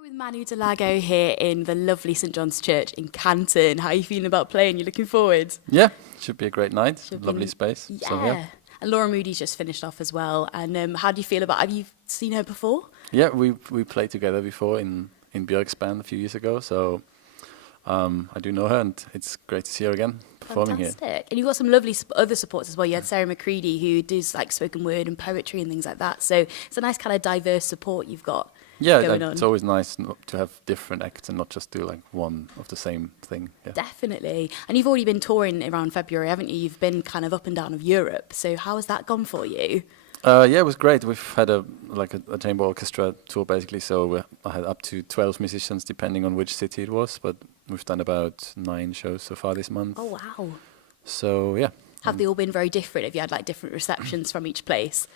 With Manu Delago here in the lovely St John's Church in Canton. How are you feeling about playing? You looking forward? Yeah, should be a great night. Lovely space. Yeah. So, yeah. And Laura Moody's just finished off as well. And how do you feel about? Have you seen her before? Yeah, we played together before in Bjork's band a few years ago. So I do know her, and it's great to see her again performing Fantastic. here. And you've got some lovely other supports as well. You had Sarah McCready, who does like spoken word and poetry and things like that. So it's a nice kind of diverse support you've got. Yeah, it's always nice to have different acts and not just do like one of the same thing. Yeah. Definitely. And you've already been touring around February, haven't you? You've been kind of up and down of Europe. So how has that gone for you? Yeah, it was great. We've had a chamber orchestra tour basically. So I had up to 12 musicians depending on which city it was. But we've done about 9 shows so far this month. Oh, wow. So, yeah. Have they all been very different? Have you had like different receptions from each place?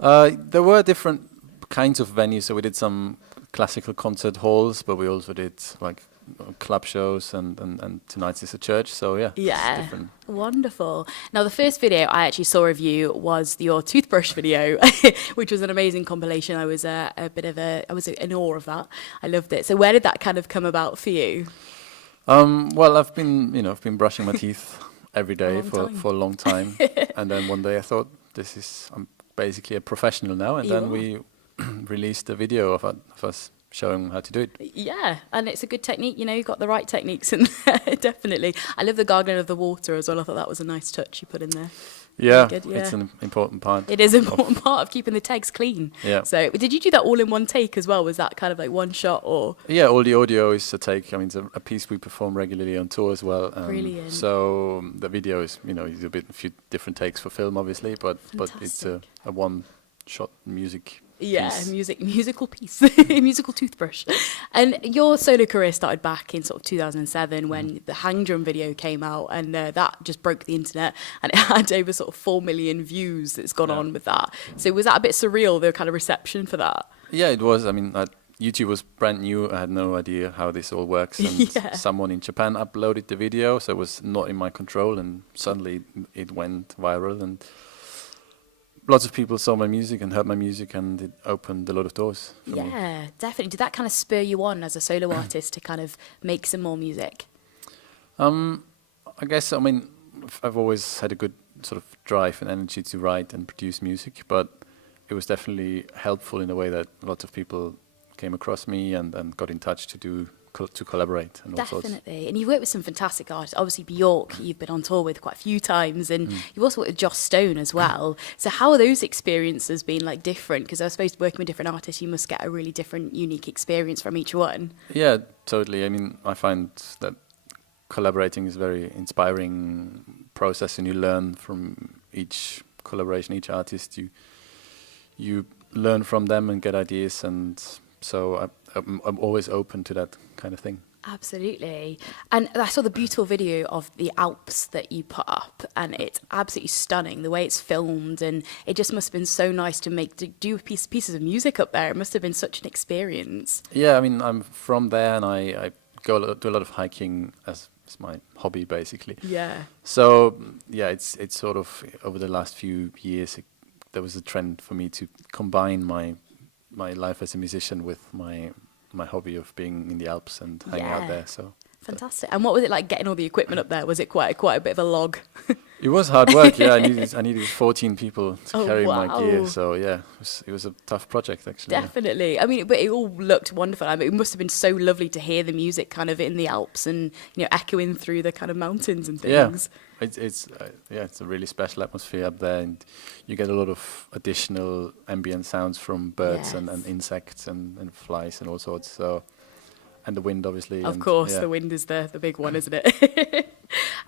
There were different kinds of venues. So we did some classical concert halls, but we also did like club shows and tonight's is a church. So yeah, Yeah, different. Wonderful. Now the first video I actually saw of you was your toothbrush video, which was an amazing compilation. I was I was in awe of that. I loved it. So where did that kind of come about for you? Well, I've been brushing my teeth every day for a long time, and then one day I thought, I'm basically a professional now, and then we released a video of us showing how to do it. Yeah, and it's a good technique. You know, you've got the right techniques in there, definitely. I love the gargling of the water as well. I thought that was a nice touch you put in there. Yeah, good, yeah. It's an important part. It is an important part of keeping the tags clean. Yeah. So did you do that all in one take as well? Was that kind of like one shot or? Yeah, all the audio is a take. I mean, it's a piece we perform regularly on tour as well. Brilliant. So the video is, a few different takes for film, obviously, but it's a one-shot music. Yeah, piece. musical piece, musical toothbrush. And your solo career started back in sort of 2007 when the Hang Drum video came out, and that just broke the internet, and it had over sort of 4 million views that's gone on with that. So was that a bit surreal, the kind of reception for that? Yeah, it was. I mean, YouTube was brand new. I had no idea how this all works. And someone in Japan uploaded the video, so it was not in my control, and suddenly it went viral, and lots of people saw my music and heard my music, and it opened a lot of doors for me. Yeah, definitely. Did that kind of spur you on as a solo artist to kind of make some more music? I guess, I've always had a good sort of drive and energy to write and produce music, but it was definitely helpful in a way that lots of people came across me and got in touch to collaborate and all sorts. Definitely. And you've worked with some fantastic artists. Obviously, Bjork, you've been on tour with quite a few times, and you've also worked with Joss Stone as well. So how are those experiences been like different? Because I suppose working with different artists, you must get a really different, unique experience from each one. Yeah, totally. I mean, I find that collaborating is a very inspiring process, and you learn from each collaboration, each artist. You learn from them and get ideas, and so I'm always open to that kind of thing. Absolutely. And I saw the beautiful video of the Alps that you put up, and it's absolutely stunning, the way it's filmed, and it just must have been so nice to do pieces of music up there. It must have been such an experience. Yeah, I mean, I'm do a lot of hiking as my hobby, basically. Yeah. So, yeah, it's sort of, over the last few years, there was a trend for me to combine my life as a musician with my hobby of being in the Alps and hanging out there. So fantastic. And what was it like getting all the equipment up there? Was it quite a bit of a log? It was hard work. Yeah, I needed 14 people to carry my gear. So yeah, it was a tough project actually. Definitely. I mean, but it all looked wonderful. I mean, it must have been so lovely to hear the music kind of in the Alps and echoing through the kind of mountains and things. Yeah. It's a really special atmosphere up there, and you get a lot of additional ambient sounds from birds and insects and flies and all sorts. So, and the wind, obviously. Of course, the wind is the big one, isn't it?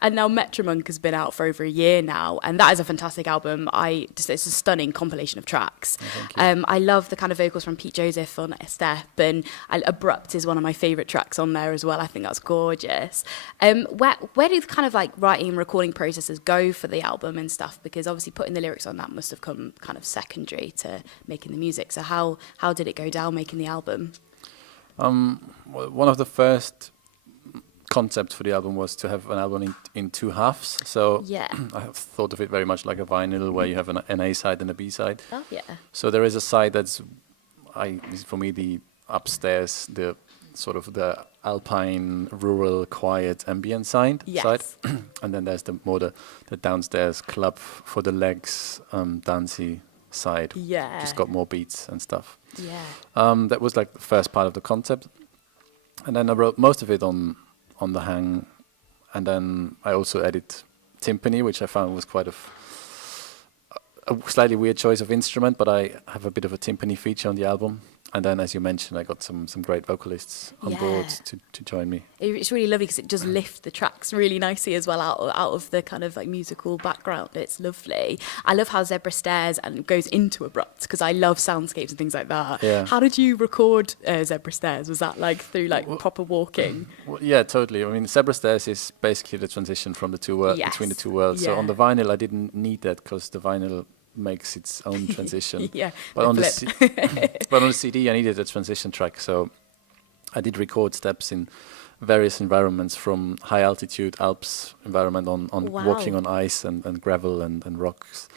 And now METROMONK has been out for over a year now, and that is a fantastic album. It's a stunning compilation of tracks. I love the kind of vocals from Pete Joseph on Step, and Abrupt is one of my favourite tracks on there as well. I think that's gorgeous. Where do the kind of like writing and recording processes go for the album and stuff? Because obviously putting the lyrics on that must have come kind of secondary to making the music. So how did it go down making the album? One of the first concepts for the album was to have an album in 2 halves. So I have thought of it very much like a vinyl where you have an A side and a B side. Oh yeah. So there is a side that's for me the upstairs, the sort of the alpine, rural, quiet, ambient side, Yes. and then there's the downstairs club for the legs, dancey side. Yeah. Just got more beats and stuff. Yeah. That was like the first part of the concept, and then I wrote most of it on the hang, and then I also added timpani, which I found was quite a slightly weird choice of instrument, but I have a bit of a timpani feature on the album. And then, as you mentioned, I got some great vocalists on board to join me. It's really lovely because it does lift the tracks really nicely as well out of the kind of like musical background. It's lovely. I love how Zebra Stairs and goes into abrupt because I love soundscapes and things like that. Yeah. How did you record Zebra Stairs? Was that like through like proper walking? Well, yeah, totally. I mean, Zebra Stairs is basically the transition from the two worlds, between the two worlds. So on the vinyl, I didn't need that because the vinyl makes its own transition. But on the CD, I needed a transition track. So I did record steps in various environments, from high altitude Alps environment on walking on ice and gravel and rocks,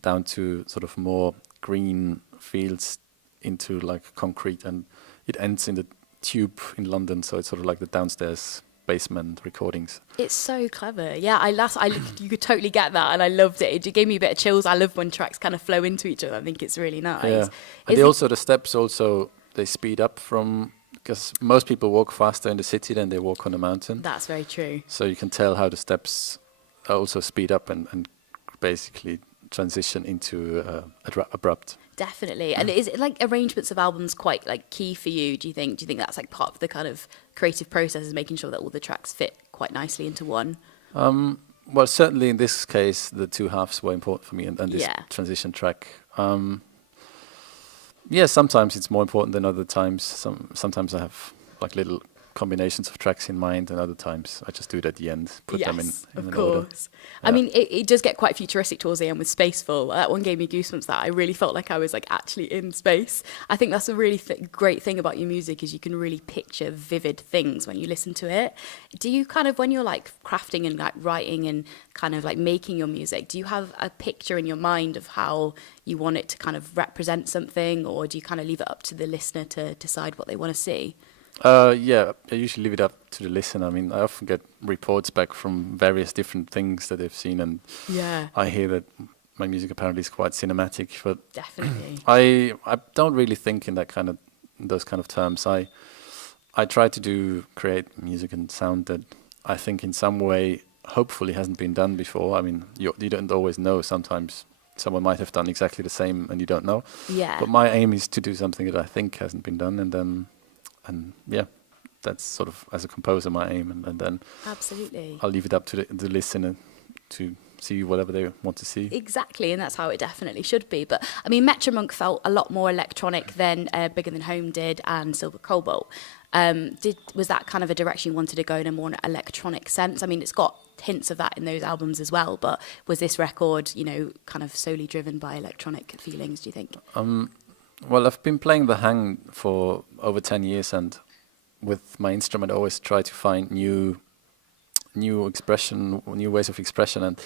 down to sort of more green fields into like concrete, and it ends in the Tube in London. So it's sort of like the downstairs basement recordings. It's so clever. Yeah, you could totally get that, and I loved it. It gave me a bit of chills. I love when tracks kind of flow into each other. I think it's really nice. Yeah, and the steps also, they speed up because most people walk faster in the city than they walk on a mountain. That's very true. So you can tell how the steps also speed up and basically transition into abrupt. Definitely. And is it like arrangements of albums quite like key for you, do you think? Do you think that's like part of the kind of creative process, is making sure that all the tracks fit quite nicely into one? Well, certainly in this case, the two halves were important for me, and this transition track. Sometimes it's more important than other times. Sometimes I have like little combinations of tracks in mind, and other times I just do it at the end, put them in of an course. order. I mean, it does get quite futuristic towards the end with Spaceful. That one gave me goosebumps. That I really felt like I was like actually in space. I think that's a really great thing about your music, is you can really picture vivid things when you listen to it. Do you kind of, when you're like crafting and like writing and kind of like making your music, do you have a picture in your mind of how you want it to kind of represent something, or do you kind of leave it up to the listener to decide what they want to see? I usually leave it up to the listener. I mean, I often get reports back from various different things that they've seen, and I hear that my music apparently is quite cinematic. But definitely, I don't really think in those kind of terms. I try to create music and sound that I think in some way, hopefully, hasn't been done before. I mean, you don't always know. Sometimes someone might have done exactly the same, and you don't know. Yeah. But my aim is to do something that I think hasn't been done, and that's sort of, as a composer, my aim, and then absolutely I'll leave it up to the listener to see whatever they want to see. Exactly, and that's how it definitely should be. But I mean, METROMONK felt a lot more electronic than Bigger Than Home did, and Silver Cobalt. Was that kind of a direction you wanted to go in a more electronic sense? I mean, it's got hints of that in those albums as well, but was this record, kind of solely driven by electronic feelings, do you think? Well, I've been playing the hang for over 10 years, and with my instrument I always try to find new expression, new ways of expression. And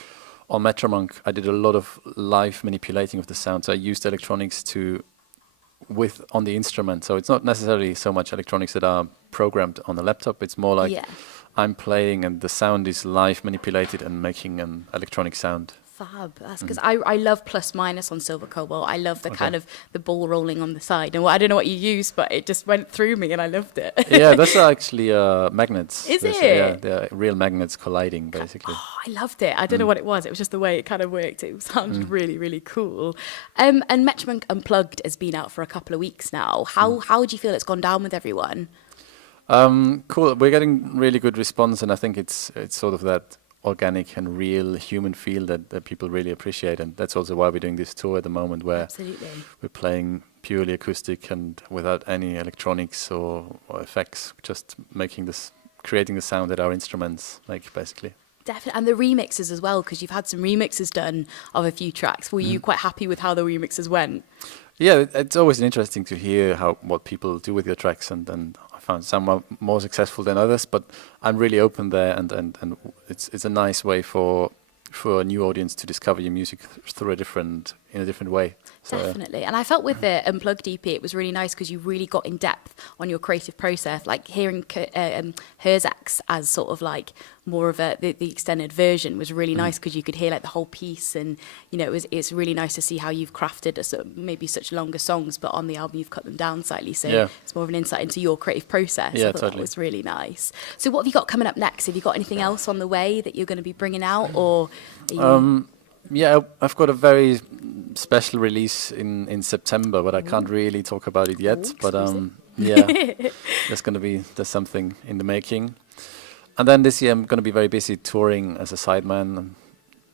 on METROMONK I did a lot of live manipulating of the sounds. I used electronics on the instrument, so it's not necessarily so much electronics that are programmed on the laptop. It's more like I'm playing and the sound is live manipulated and making an electronic sound. Fab. That's because I love plus minus on Silver Cobalt. I love the kind of the ball rolling on the side. And I don't know what you used, but it just went through me and I loved it. Yeah, those are actually magnets. Is it? Yeah, they're real magnets colliding, basically. Oh, I loved it. I don't know what it was. It was just the way it kind of worked. It sounded really, really cool. And METROMONK Unplugged has been out for a couple of weeks now. How do you feel it's gone down with everyone? Cool. We're getting really good response, and I think it's sort of that organic and real human feel that people really appreciate, and that's also why we're doing this tour at the moment, where we're playing purely acoustic and without any electronics or effects, just creating the sound that our instruments make, basically. Definitely, and the remixes as well, because you've had some remixes done of a few tracks. Were you quite happy with how the remixes went? Yeah, it's always interesting to hear what people do with your tracks, and I found some are more successful than others, but I'm really open there, and it's a nice way for for a new audience to discover your music through in a different way. So, Definitely. And I felt with the Unplugged EP, it was really nice because you really got in depth on your creative process, like hearing Herzak's as sort of like more of the extended version was really nice because you could hear like the whole piece, and you know it's really nice to see how you've crafted maybe such longer songs, but on the album you've cut them down slightly, so it's more of an insight into your creative process. Yeah, I thought that was really nice. So what have you got coming up next? Have you got anything else on the way that you're going to be bringing out, or yeah, I've got a very special release in September, but I can't really talk about it yet. But yeah, there's something in the making. And then this year I'm going to be very busy touring as a sideman. I'm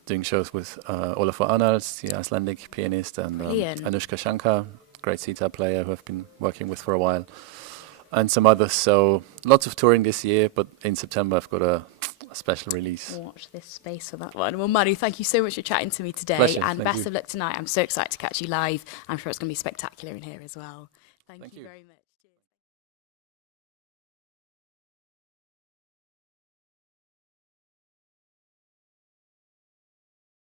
doing shows with Olafur Arnalds, the Icelandic pianist, and Anushka Shankar, great sitar player who I've been working with for a while, and some others. So lots of touring this year, but in September I've got a special release. Watch this space for that one. Well, Manu, thank you so much for chatting to me today. Pleasure. And Thank best you. of luck tonight. I'm so excited to catch you live. I'm sure it's going to be spectacular in here as well. Thank you very much.